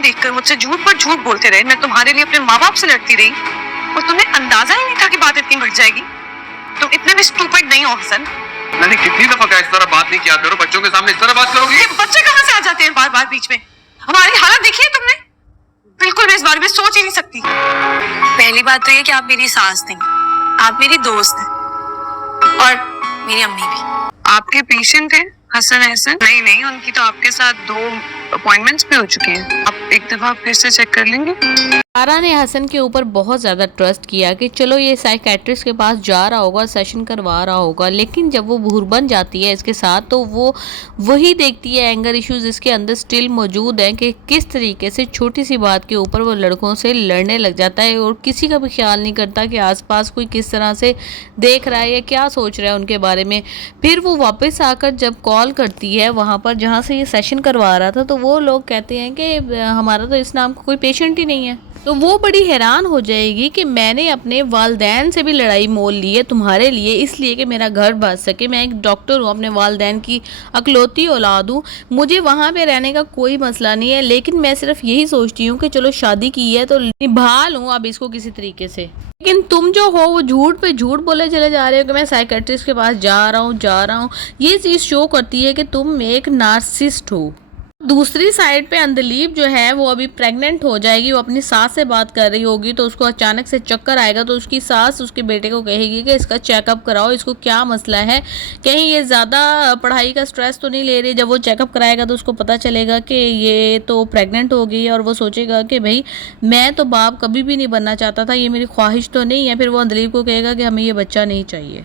देखकर मुझसे झूठ पर झूठ बोलते रहे। मैं तुम्हारे लिए अपने माँ बाप से लड़ती रही और तुम्हें अंदाजा ही नहीं था कि बात इतनी बढ़ जाएगी। तुम इतने भी स्टूपिड नहीं हो हसन। मैंने कितनी दफा कहा इस तरह बात नहीं किया करो, बच्चों के सामने इस तरह बात करोगी? ये बच्चे कहाँ से आ जाते हैं बार बार बीच में? हमारी हालत देखी है तुमने? बिल्कुल मैं इस बारे में सोच ही नहीं सकती। पहली बात तो ये कि आप मेरी सास नहीं, आप मेरी दोस्त हैं और मेरी अम्मी भी। आपके पेशेंट हैं हसन एहसन? नहीं, उनकी तो आपके साथ 2 अपॉइंटमेंट्स भी हो चुकी हैं। आप एक दफा फिर से चेक कर लेंगे? सारा ने हसन के ऊपर बहुत ज़्यादा ट्रस्ट किया कि चलो ये साइकेट्रिस्ट के पास जा रहा होगा, सेशन करवा रहा होगा, लेकिन जब वो भूर बन जाती है इसके साथ तो वो वही देखती है एंगर इश्यूज इसके अंदर स्टिल मौजूद हैं कि किस तरीके से छोटी सी बात के ऊपर वो लड़कों से लड़ने लग जाता है और किसी का भी ख्याल नहीं करता कि आसपास कोई किस तरह से देख रहा है या क्या सोच रहा है उनके बारे में। फिर वो वापस आकर जब कॉल करती है वहाँ पर जहाँ से ये सेशन करवा रहा था तो वो लोग कहते हैं कि हमारा तो इस नाम का कोई पेशेंट ही नहीं है। तो वो बड़ी हैरान हो जाएगी कि मैंने अपने वालदैन से भी लड़ाई मोल ली है तुम्हारे लिए, इसलिए कि मेरा घर बच सके। मैं एक डॉक्टर हूँ, अपने वालदैन की अकलौती औलाद हूँ, मुझे वहाँ पे रहने का कोई मसला नहीं है, लेकिन मैं सिर्फ यही सोचती हूँ कि चलो शादी की है तो निभा लूँ अब इसको किसी तरीके से। लेकिन तुम जो हो वो झूठ पे झूठ बोले चले जा रहे हो कि मैं साइकेट्रिस्ट के पास जा रहा हूँ। ये चीज़ शो करती है कि तुम एक नार्सिसिस्ट हो। दूसरी साइड पे अंदलीब जो है वो अभी प्रेग्नेंट हो जाएगी, वो अपनी सास से बात कर रही होगी तो उसको अचानक से चक्कर आएगा तो उसकी सास उसके बेटे को कहेगी कि इसका चेकअप कराओ, इसको क्या मसला है, कहीं ये ज़्यादा पढ़ाई का स्ट्रेस तो नहीं ले रही। जब वो चेकअप कराएगा तो उसको पता चलेगा कि ये तो प्रेग्नेंट हो गई है और वो सोचेगा कि भाई मैं तो बाप कभी भी नहीं बनना चाहता था, ये मेरी ख्वाहिश तो नहीं है। फिर वो अंदलीब को कहेगा कि हमें ये बच्चा नहीं चाहिए।